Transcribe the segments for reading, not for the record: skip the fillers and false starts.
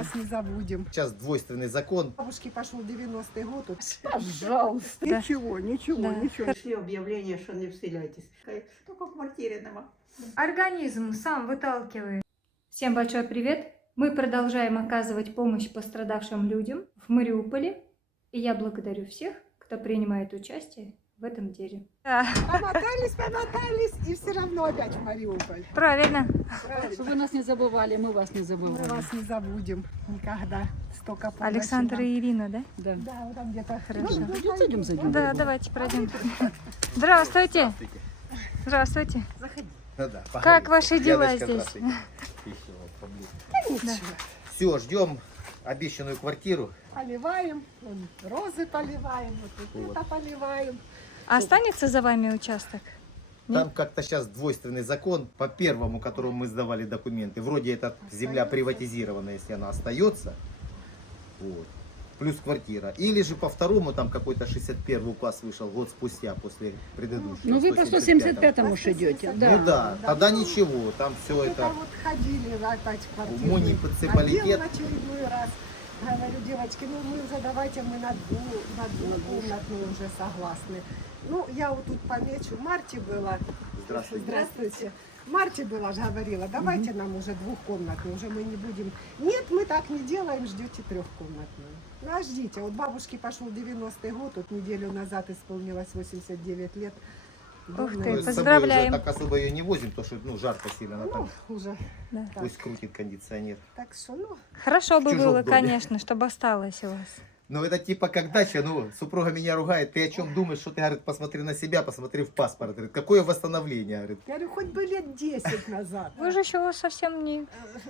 вас не забудем. Сейчас двойственный закон. Бабушке пошел 90-й год. Пожалуйста. Да. Ничего. Все объявления, что не вселяйтесь. Только в квартире нема. Организм сам выталкивает. Всем большой привет! Мы продолжаем оказывать помощь пострадавшим людям в Мариуполе. И я благодарю всех, кто принимает участие в этом деле. Помотались, и все равно опять в Мариуполь. Правильно. Чтобы вы нас не забывали, мы вас не Мы забываем. вас не забудем никогда. Столько помощи Александр нам. и Ирина, да? Да. Да, вот там где-то. Хорошо. Ну, зайдем. Да, давайте пройдем. Здравствуйте. Здравствуйте. Да, Как ваши дела здесь? Все, ждем обещанную квартиру. Поливаем, вон, розы поливаем, вот это поливаем. А останется за вами участок? Там как-то сейчас двойственный закон. По первому, которому мы сдавали документы, вроде эта земля приватизирована, если она остается. Вот. Плюс квартира. Или же по второму, там какой-то 61 указ вышел год спустя после предыдущего. Ну вы по 175-му уж идете. Ну да, тогда ничего, там все Вот это... вот ходили опять в квартиру. Муниципалитет. В очередной раз. Говорю, девочки, ну мы уже давайте мы на двухкомнатную уже согласны. Ну, я вот тут помечу, Марте было. Здравствуйте. Здравствуйте. Марте была же говорила, давайте нам уже двухкомнатную, уже мы не будем. Нет, мы так не делаем, ждете трехкомнатную. Ну, а ждите, вот бабушке пошел 90-й год, вот неделю назад исполнилось 89 лет. Ух Мы ты, с собой поздравляем. уже так особо ее не возим, потому что жарко сильно. Она там Ну, уже. Да. Так, пусть крутит кондиционер. так что, ну, Хорошо бы чужом было, доме. конечно, чтобы осталось у вас. Ну это типа как дача, ну супруга меня ругает, ты о чем думаешь, что ты, говорит, посмотри на себя, посмотри в паспорт, говорит, какое восстановление, говорит. я говорю, хоть бы лет 10 назад. Вы же еще совсем не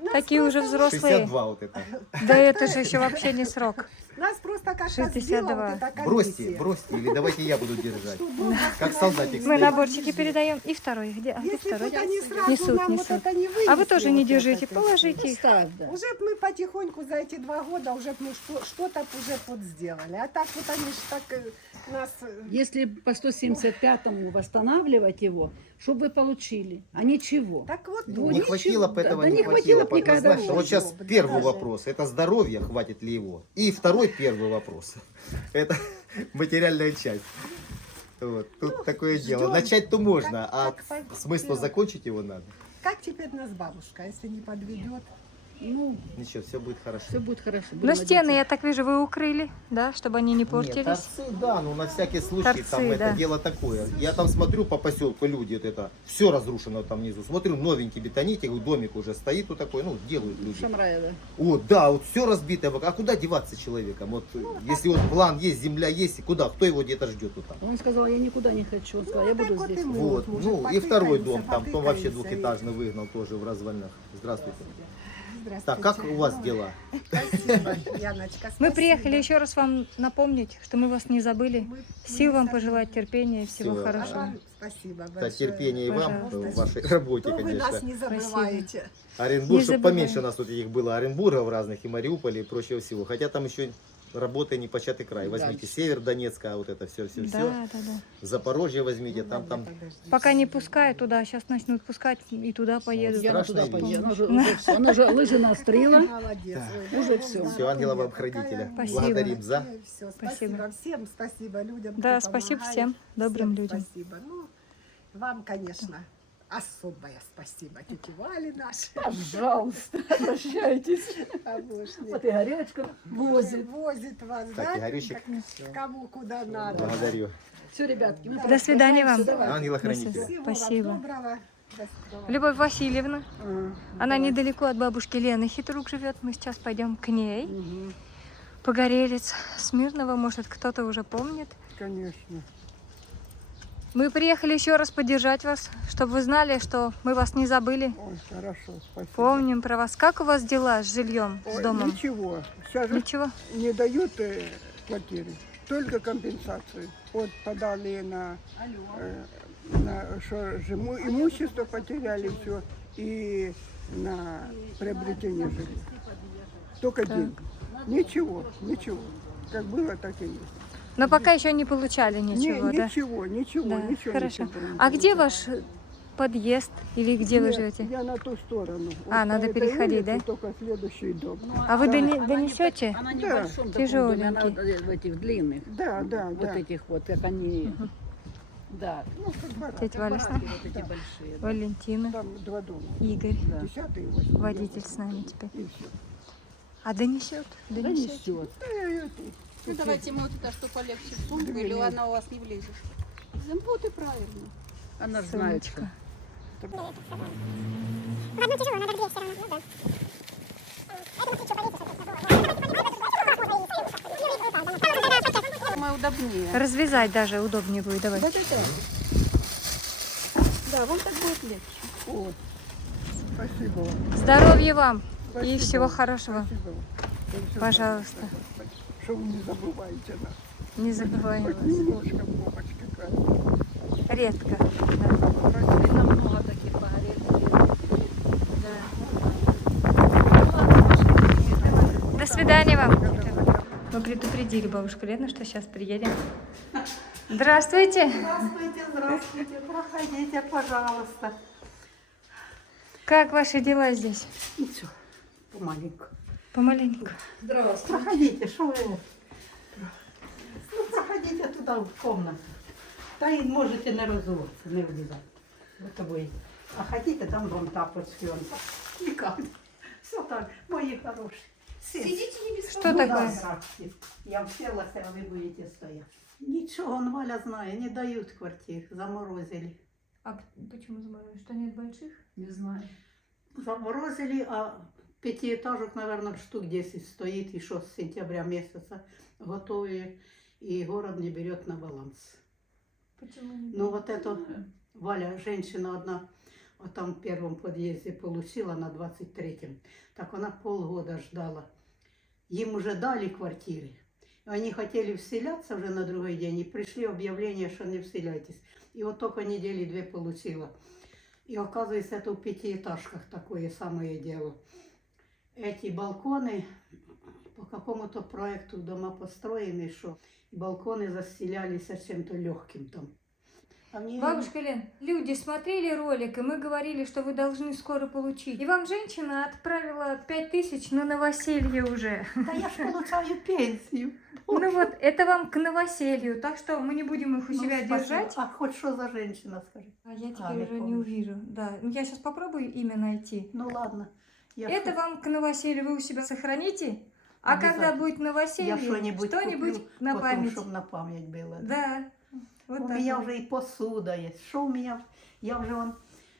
Нас такие уже просто- взрослые. 62 вот это. Да это же еще вообще не срок. Нас просто как 62. вот эта Бросьте, комиссия. бросьте, или давайте я буду держать. Что долго Как остановились. солдатик Мы стоит. наборчики передаем. И второй. Где? А где Если второй? вот они сразу Несут, нам несут. вот это не вынесли, А вы тоже не вот держите, это, положите их. Ставь, да. Уже б мы потихоньку за эти 2 года уже б мы что-то уже вот сделали. А так вот они ж так нас... Если по 175-му восстанавливать его, чтобы вы получили, а ничего. Так вот, Ну, Не ничего, хватило бы да, этого, да не не хватило хватило б никогда однозначно. Вот уже. сейчас Да, первый даже. вопрос, это здоровье, хватит ли его. И второй первый вопрос, это материальная часть. Вот, тут такое дело. ждем. Начать-то можно, а как смысла вперед. закончить его надо. как теперь нас бабушка, если не подведет? Ну, Ничего, все будет хорошо. все будет хорошо. Но будем стены, надеяться. я так вижу, вы укрыли, да, чтобы они не Нет, портились. торцы, да, ну на всякий случай, Торцы, там это да. дело такое. Я там смотрю по поселку, люди, вот это, все разрушено там внизу. Смотрю, новенький бетонитик, домик уже стоит вот такой, ну, делают люди. Шамрая, да. Вот, да, вот все разбито. А куда деваться человеком? Вот, если вот план есть, земля есть, и куда? Кто его где-то ждет вот там? Он сказал, я никуда не хочу. Он сказал, я Ну, буду так вот здесь. и мы. Вот, может, ну и второй дом, потыкаемся, там том вообще потыкаемся. двухэтажный выгнал тоже в развалинах. Здравствуйте. Здравствуйте. Так, как у вас дела? Спасибо, Яночка, Мы спасибо. приехали еще раз вам напомнить, что мы вас не забыли. Мы Сил вам не пожелать терпения и всего Всего. А хорошего. вам спасибо Да, большое. терпения и вам Пожалуйста. в вашей работе, То вы нас конечно. не забываете. Оренбург, Не чтобы забываем. поменьше у нас тут их было Оренбургов разных, и Мариуполя, и прочего всего. Хотя там еще работы не початый край. Возьмите Да. север Донецка, вот это все. Да, да, да. Запорожье возьмите, там. Подожди. Пока не пускают туда, сейчас начнут пускать и туда поедут. Я Страшная туда вещь. поеду. Она уже лыжи настрила. Молодец. Ой, Уже ну, всё. да, Все, ангелов какая охранителя. Спасибо. Благодарим за. Всё, Спасибо. спасибо. Всем спасибо людям. Да, кто спасибо помогает. всем добрым Всем людям. Спасибо. Ну, вам, конечно, особое спасибо. Тетя Вали наши. Пожалуйста, обращайтесь. Помощник. Вот и горячка возит. Возит вас, Так, да? Игорючек. Как- Кому куда надо. Благодарю. Все, ребятки, мы До свидания вам. Давай. Ангела-хранителя. Всего Спасибо. вам доброго. До свидания. Любовь Васильевна, она Да. недалеко от бабушки Лены Хитрук живет. Мы сейчас пойдем к ней. Мгм. Погорелец Смирного, может, кто-то уже помнит. Конечно. Мы приехали еще раз поддержать вас, чтобы вы знали, что мы вас не забыли. Ой, хорошо, спасибо. Помним про вас. Как у вас дела с жильем, с Ой, домом? Ничего, сейчас же Ничего? не дают квартиры, только компенсацию. Вот подали на что же имущество потеряли все и на приобретение жилья. Только деньги. Ничего, ничего. Как было, так и есть. Но пока еще не получали ничего, да? Ничего, Да, ничего, хорошо. ничего не А где получилось. ваш подъезд или где вы Нет, живете? Я на ту сторону. А, по надо этой переходить, улице да? Только следующий дом. А вы Да. донесете? Она не Да. в большом таком доме, она Тяжёленький. в этих длинных. Да, да, Вот да. этих вот, как они... Да, Ну, как барак. Тетя Валя, бараки вот эти большие. Валентина, Там 2 дома. Игорь, Да. 10-й и 8-й. водитель с нами теперь. И все. А донесет? Да несет. Ну давайте мы вот это что полегче в сумку, или она у вас не влезет. Ну, вот и правильно. Она ж знает, что... Сумочка. Самое удобнее. Развязать даже удобнее будет, давай. Да, вам так будет легче. О, спасибо вам. Здоровья вам и Спасибо всего вам. хорошего. Спасибо вам. Всё Пожалуйста. хорошо. Что вы не забываете нас. Не забываем Хоть вас. немножко помощь какая-то. Редко. Да. Видно, много таких погорелых. До свидания вам. Мы предупредили бабушку Лену, что сейчас приедем. Здравствуйте. Здравствуйте, здравствуйте. Проходите, пожалуйста. Как ваши дела здесь? Ничего, помаленьку. Помаленьку. Проходите, что вы? Ну, проходите туда, в комнату. Та и можете не разуваться, не влезать. Вот вы. А хотите, там вам тапочки. Никак. Все так, мои хорошие. Сидите не без Что такое? Я вселась, а вы будете стоять. Ничего, он Валя знает, не дают квартир, заморозили. А почему заморозили? Что нет больших? Не знаю. Заморозили, а пятиэтажек, наверное, штук 10 стоит, еще с сентября месяца готовые, и город не берет на баланс. Почему не? Ну вот это Валя, женщина одна, вот там в первом подъезде получила на 23-м, так она полгода ждала. Им уже дали квартиры. Они хотели вселяться уже на другой день, и пришли объявление, что не вселяйтесь. И вот только недели 2 получила. И оказывается, это в пятиэтажках такое самое дело. Эти балконы по какому-то проекту дома построены, что балконы застелялись чем-то легким там. А мне... Бабушка Лен, люди смотрели ролик, и мы говорили, что вы должны скоро получить. И вам женщина отправила 5000 на новоселье уже. Да я ж получаю пенсию. Ну вот, это вам к новоселью, так что мы не будем их у Ну, себя спасибо. держать. А хоть что за женщина, скажи? А я не теперь уже не помню. увижу. Да, ну я сейчас попробую имя найти. Ну ладно. Я Это вам к новоселью вы у себя сохраните, а когда Обязательно. будет новоселье, Я что-нибудь куплю, на потом, память. чтобы на память было. Да. Вот У так меня вот. уже и посуда есть. Что у меня? Я уже вон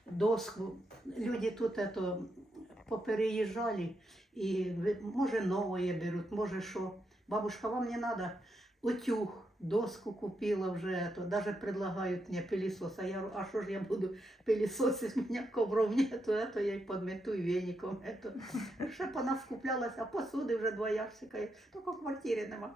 доску. Люди тут это попереезжали. И может новые берут, может что. Бабушка, вам не надо утюг, доску купила уже это. Даже предлагают мне пылесос. А я говорю, а что же я буду пылесосить? У меня ковров нету. Это я и подмету и веником. Это. Ще понаскуплялась, а посуди вже 2 ящика. Тільки в квартирі нема.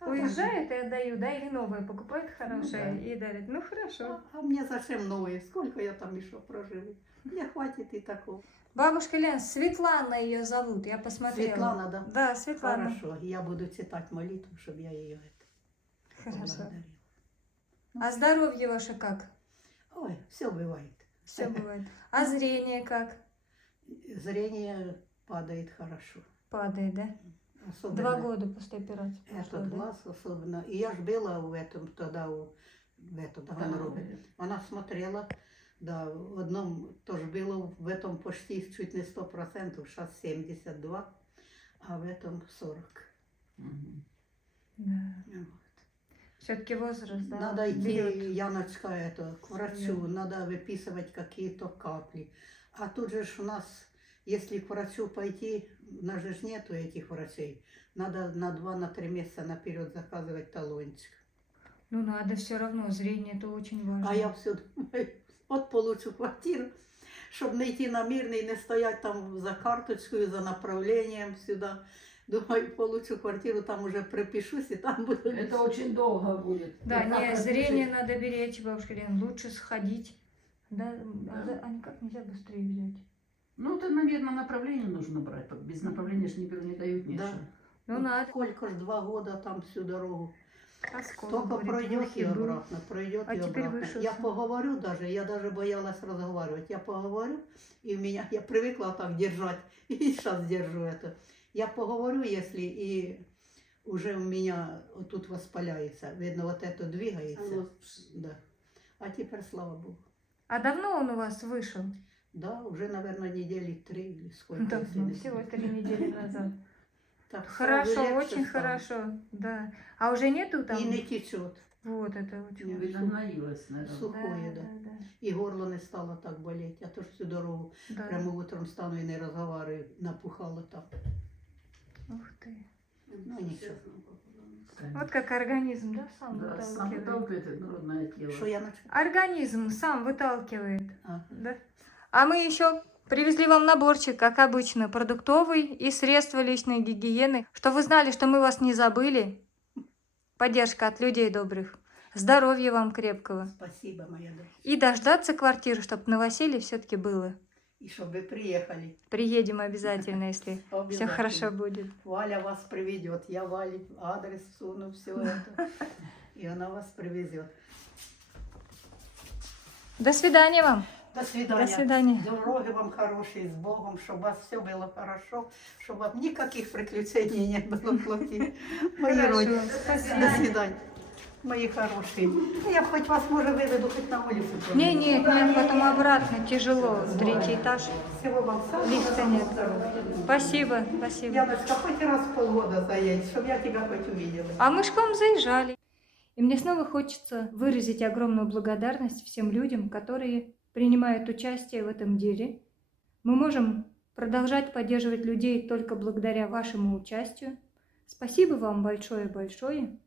Уезжают и отдают, да, или новые покупают хорошие да. и дарят. Ну хорошо. А мне зачем новые? Сколько я там еще проживу? Мне хватит и такого. Бабушка Лен, Светлана ее зовут, я посмотрела. Светлана, да? Да, Светлана. Хорошо, я буду читать молитву, чтобы я ее Хорошо. поблагодарила. А здоровье ваше как? Ой, все бывает. Все бывает. А зрение как? Зрение падает хорошо. Падает, да? Особенно 2 года после операции прошло, этот да? глаз особенно. И я ж была в этом тогда, в этом Таганроге. Она смотрела, да, в одном тоже было в этом почти чуть не 100%, сейчас 72, а в этом 40. Да. Вот. Все-таки возраст, да? Надо идти, берет. Яночка, это, к врачу, надо выписывать какие-то капли. А тут же ж у нас, если к врачу пойти, у нас же ж нету этих врачей. Надо на 2-3 месяца наперед заказывать талончик. Ну надо все равно, зрение это очень важно. А я все думаю, от получу квартиру, щоб не йти на Мирний, не стоять там за карточкою, за направлением сюда. Думаю, получу квартиру, там уже припишусь, и там буду. Это очень долго будет. Да, как не, это зрение жить? надо беречь, бабушка Лен, лучше сходить. Да, а никак нельзя быстрее взять. Ну, это, наверное, направление нужно брать. Без направления же не дают ничего. Ну надо. Сколько ж 2 года там всю дорогу. Осколок, Только говорит, пройдет глухий и был. обратно, пройдет А и теперь обратно. вышел Я сам. поговорю даже, я даже боялась разговаривать. Я поговорю, и я привыкла так держать, и сейчас держу это. Я поговорю, если и уже у меня вот тут воспаляется. Видно, вот это двигается. Да. А теперь, слава Богу. А давно он у вас вышел? Да, уже, наверное, недели 3 или сколько. если Давно, не всего знаю. 3 недели назад. Так Хорошо, сразу легче очень стало. хорошо, да. А уже нету там? И не течет. Вот это очень Нет. хорошо. Видно, гноилась, наверное. Сухое, да. И горло не стало так болеть. Я тоже всю дорогу Да. прямо утром стану и не разговариваю. Напухало так. Ух ты. Ну, ничего. Вот как организм, да, сам Да, сам выталкивает. выталкивает это народное тело. Что я начала? Организм сам выталкивает. А. Да. А мы еще привезли вам наборчик, как обычно, продуктовый и средства личной гигиены, чтобы вы знали, что мы вас не забыли. Поддержка от людей добрых. Здоровья вам крепкого. Спасибо, моя дочь. И дождаться квартиры, чтобы новоселье все-таки было. И чтобы вы приехали. Приедем обязательно, если все Обязательно. хорошо будет. Валя вас приведет. Я Вале адрес суну, все это. И она вас привезет. До свидания вам. До свидания. До свидания. Дороги вам хорошие, с Богом, чтобы у вас все было хорошо, чтобы вам никаких приключений не было в плоти. Мои Хорошо, родители. спасибо. До свидания. Мои хорошие. Я хоть вас, может, выведу хоть на улицу. Не, нет, нет, потом обратно тяжело. 3-й этаж. Всего вам самого. Лифта нет. Спасибо, спасибо. Яночка, хоть раз в полгода заедь, чтобы я тебя хоть увидела. А мы шком заезжали. И мне снова хочется выразить огромную благодарность всем людям, которые принимают участие в этом деле. Мы можем продолжать поддерживать людей только благодаря вашему участию. Спасибо вам большое-большое.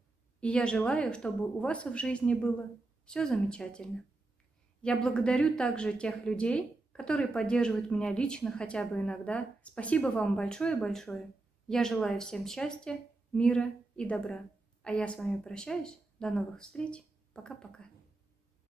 И я желаю, чтобы у вас в жизни было все замечательно. Я благодарю также тех людей, которые поддерживают меня лично хотя бы иногда. Спасибо вам большое-большое. Я желаю всем счастья, мира и добра. А я с вами прощаюсь. До новых встреч. Пока-пока.